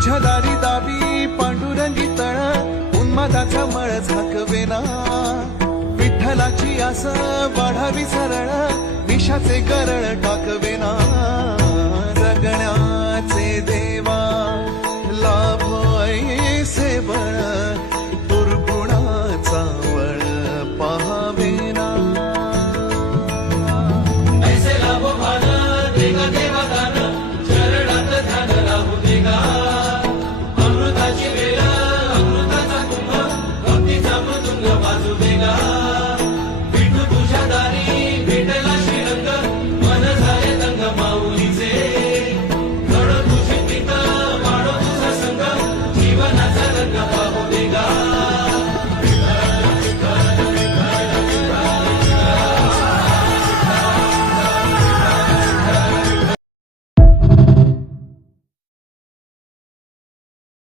तुझ्या दारी दावी पांडुरंगी तळ उन्मादाचा मळ झाकवेना विठ्ठलाची आस वाढावी सरळ विषाचे गरळ टाकवेना